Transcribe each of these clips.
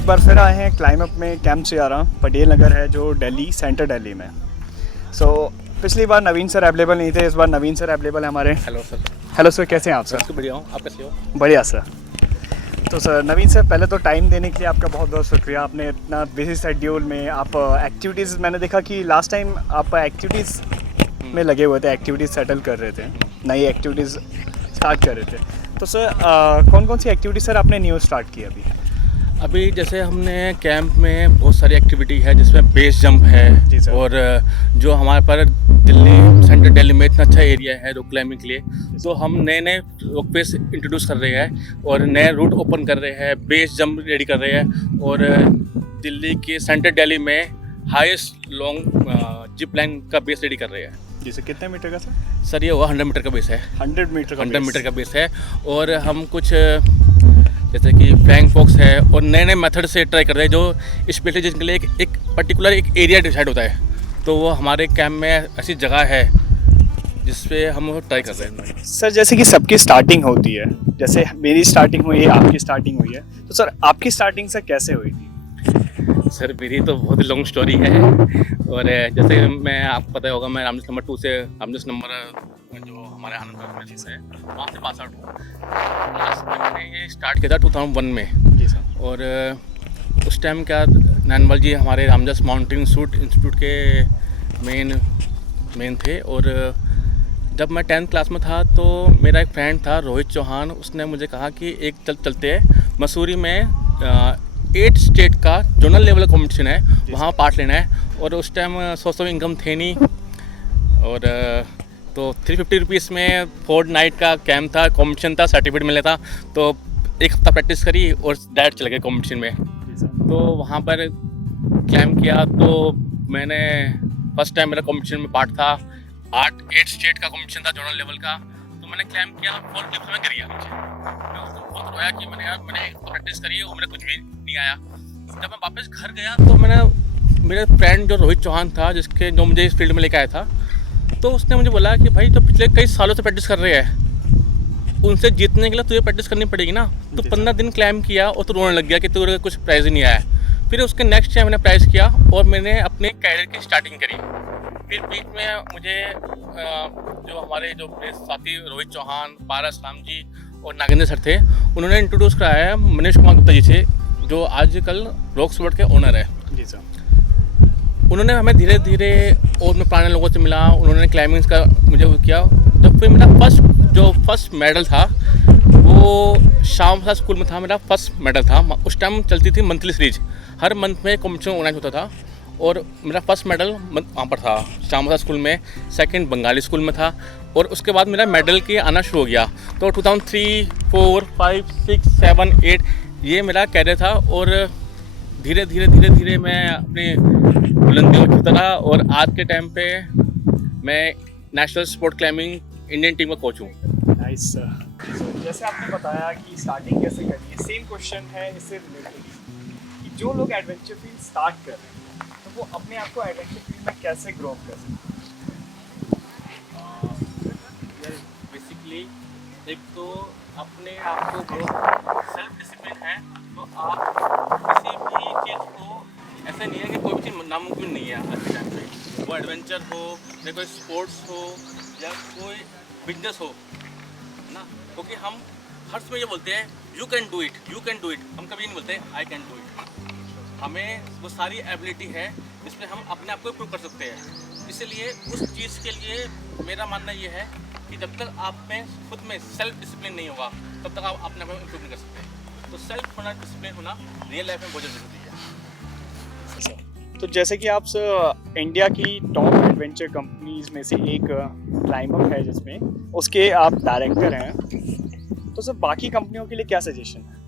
एक बार फिर आए हैं क्लाइम अप में कैंप से आ रहा पटेल नगर है जो दिल्ली सेंटर दिल्ली में। पिछली बार नवीन सर अवेलेबल नहीं थे, इस बार नवीन सर अवेलेबल है हमारे। Hello sir. हेलो सर, कैसे हैं आप सर? बढ़िया हूँ, आप कैसे हो? बढ़िया सर। तो सर नवीन सर, पहले तो टाइम देने के लिए आपका बहुत बहुत शुक्रिया। आपने इतना बिजी शेड्यूल में आप एक्टिविटीज़, मैंने देखा कि लास्ट टाइम आप एक्टिविटीज़ में लगे हुए थे, एक्टिविटीज़ सेटल कर रहे थे, नई एक्टिविटीज़ स्टार्ट कर रहे थे। तो सर कौन कौन सी एक्टिविटी सर आपने न्यू स्टार्ट की अभी जैसे हमने कैंप में बहुत सारी एक्टिविटी है जिसमें बेस जंप है और जो हमारे पर दिल्ली सेंटर दिल्ली में इतना अच्छा एरिया है रॉक क्लाइंबिंग के लिए, तो हम नए नए रॉक फेस इंट्रोड्यूस कर रहे हैं और नए रूट ओपन कर रहे हैं, बेस जंप रेडी कर रहे हैं और दिल्ली के सेंटर दिल्ली में हाईएस्ट लॉन्ग जिप लाइन का बेस रेडी कर रहे हैं। जी सर, कितने मीटर का सर? सर ये हुआ 100 मीटर का बेस है। 100 मीटर का बेस है और हम कुछ जैसे कि फ्लैंग फॉक्स है और नए नए मेथड से ट्राई कर रहे हैं जो स्पेशली जिनके लिए एक पर्टिकुलर एक एरिया डिसाइड होता है, तो वो हमारे कैंप में ऐसी जगह है जिस पे हम ट्राई कर रहे हैं। सर जैसे कि सबकी स्टार्टिंग होती है, जैसे मेरी स्टार्टिंग हुई है, आपकी स्टार्टिंग हुई है, तो सर आपकी स्टार्टिंग सर कैसे हुई थी? सर मेरी तो बहुत लॉन्ग स्टोरी है और जैसे मैं, आपको पता होगा, मैं रामजस नंबर 2 से रामजस नंबर जो हमारे आनंद से वहाँ से पास आउट हुआ। लास्ट में मैंने ये स्टार्ट किया था 2001 में। जी सर। और उस टाइम क्या नैनवाल जी हमारे रामजस माउंटेन इंस्टीट्यूट के मेन थे और जब मैं 10th क्लास में था तो मेरा एक फ्रेंड था रोहित चौहान, उसने मुझे कहा कि एक चलते हैं मसूरी में 8 स्टेट का जोनल लेवल का कॉम्पिटिशन है, वहाँ पार्ट लेना है। और उस टाइम सोर्स ऑफ इनकम थे नहीं और तो 350 रुपीज़ में 4 नाइट का कैंप था, कॉम्पिटिशन था, सर्टिफिकेट मिला था, तो एक हफ्ता प्रैक्टिस करी और डायरेक्ट चले गए कॉम्पिटिशन में। तो वहाँ पर क्लाइंब किया तो मैंने फर्स्ट टाइम मेरा कॉम्पिटिशन में पार्ट था, 8 स्टेट का कॉम्पिटिशन था जोनल लेवल का। तो मैंने क्लाइंब किया, फॉल क्लिप में गिर गया नीचे। मैं उसको बहुत रोया कि मैंने प्रैक्टिस करी है और मेरा कुछ भी नहीं आया। जब मैं वापस घर गया तो मेरे फ्रेंड जो रोहित चौहान था, जो मुझे इस फील्ड में लेके आया था, तो उसने मुझे बोला कि भाई तो पिछले कई सालों से प्रैक्टिस कर रहे हैं, उनसे जीतने के लिए तुझे प्रैक्टिस करनी पड़ेगी ना। तो 15 दिन क्लाइंब किया और तो रोने लग गया कि तुझे कुछ प्राइज़ ही नहीं आया। फिर उसके नेक्स्ट टाइम मैंने प्राइज़ किया और मैंने अपने कैरियर की स्टार्टिंग करी। फिर बीच में मुझे जो हमारे जो मेरे साथी रोहित चौहान, पारस राम जी और नागेंद्र सर थे, उन्होंने इंट्रोड्यूस कराया मनीष कुमार गुप्ता जी से, जो आजकल रॉक्स वर्ल्ड के ओनर है। जी सर। उन्होंने हमें धीरे धीरे और मैं पुराने लोगों से मिला, उन्होंने क्लाइंबिंग का मुझे वो किया। जब फिर मेरा फर्स्ट मेडल था वो श्याम प्रसाद स्कूल में था, मेरा फर्स्ट मेडल था। उस टाइम चलती थी मंथली सीरीज, हर मंथ में कॉम्पिटिशन ऑर्गेनाइज होता था और मेरा फर्स्ट मेडल वहाँ पर था श्याम प्रसाद स्कूल में, सेकंड बंगाली स्कूल में था और उसके बाद मेरा मेडल की आना शुरू हो गया। तो 2003, 4, 5, 6, 7, 8 ये मेरा कैरियर था और धीरे धीरे मैं अपनी बुलंदियों को छूता रहा और आज के टाइम पे मैं national sport climbing Indian team का कोच हूँ। Nice sir. जैसे आपने बताया कि स्टार्टिंग कैसे करनी है, सेम क्वेश्चन है इससे रिलेटेड कि जो लोग एडवेंचर फील्ड स्टार्ट कर रहे हैं तो वो अपने आप को एडवेंचर फील्ड में कैसे ग्रो कर सकते हैं? बेसिकली एक तो अपने आप को ग्रो, सेल्फ डिसिप्लिन है तो आप किसी भी चीज़ को, ऐसा नहीं है कि कोई भी चीज़ नामुमकिन नहीं है आज के टाइम पे, वो एडवेंचर हो या कोई स्पोर्ट्स हो या कोई बिजनेस हो, है ना। क्योंकि हम हर समय ये बोलते हैं यू कैन डू इट, हम कभी नहीं बोलते आई कैन डू इट। हमें वो सारी एबिलिटी है जिसमें हम अपने आप को इम्प्रूव कर सकते हैं। इसलिए उस चीज़ के लिए मेरा मानना ये है कि जब तक आप में खुद में सेल्फ डिसिप्लिन नहीं होगा तब तक आप अपने आप को इम्प्रूव नहीं कर सकते। तो सेल्फ होना, डिसिप्लिन होना रियल लाइफ में बहुत ज़रूरी है। तो जैसे कि आप इंडिया की टॉप एडवेंचर कंपनीज में से एक क्लाइम अप है जिसमें उसके आप डायरेक्टर हैं, तो सर बाकी कंपनियों के लिए क्या सजेशन है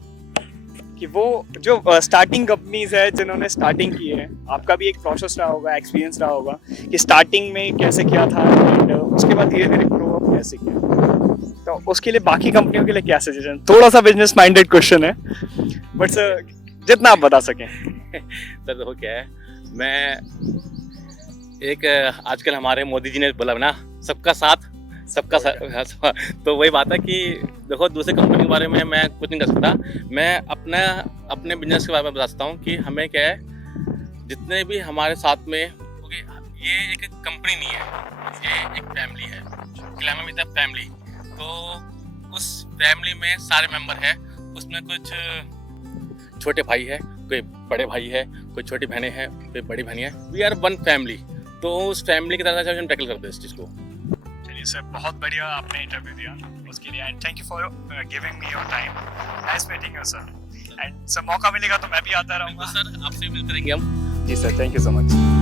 कि वो जो स्टार्टिंग कंपनीज है जिन्होंने स्टार्टिंग की है, आपका भी एक प्रोसेस रहा होगा, एक्सपीरियंस रहा होगा कि स्टार्टिंग में कैसे किया था एंड उसके बाद धीरे धीरे ग्रो अप कैसे किया, तो उसके लिए बाकी कंपनियों के लिए क्या सजेशन? थोड़ा सा बिजनेस माइंडेड क्वेश्चन है बट सर जितना आप बता सकें। सर देखो क्या है, मैं एक आजकल हमारे मोदी जी ने बोला ना, सबका साथ सबका हाँ, तो वही बात है कि देखो दूसरी कंपनी के बारे में मैं कुछ नहीं कर सकता। मैं अपने बिजनेस के बारे में बता सकता हूँ कि हमें क्या है, जितने भी हमारे साथ में, क्योंकि ये एक कंपनी नहीं है, ये एक फैमिली है, ग्लैमर विद द फैमिली। तो उस फैमिली में सारे मेंबर हैं, उसमें कुछ छोटे भाई है, कोई बड़े भाई है, कोई छोटी बहनें हैं, कोई बड़ी बहनें हैं। We are one family. तो उस फैमिली की तरह से हम टैकल करते हैं इस चीज़ को। चलिए सर, बहुत बढ़िया आपने इंटरव्यू दिया उसके लिए, and thank you for giving me your time. Nice meeting you sir, and sir मौका मिलेगा तो मैं भी आता रहूँगा। सर आपसे मिलते रहेंगे हम। जी sir, thank you so much.